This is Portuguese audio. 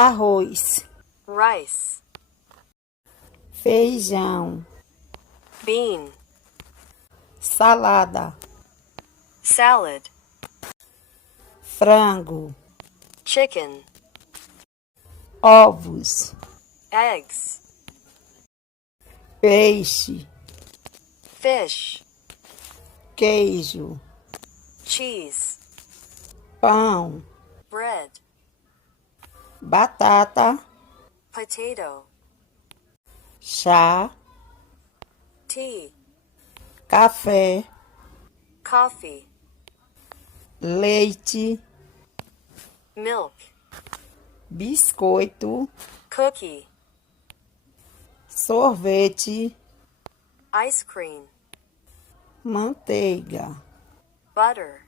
arroz, rice, feijão, bean, salada, salad, frango, chicken, ovos, eggs, peixe, fish, queijo, cheese, pão, bread, batata, potato, chá, tea, café, coffee, leite, milk, biscoito, cookie, sorvete, ice cream, manteiga, butter,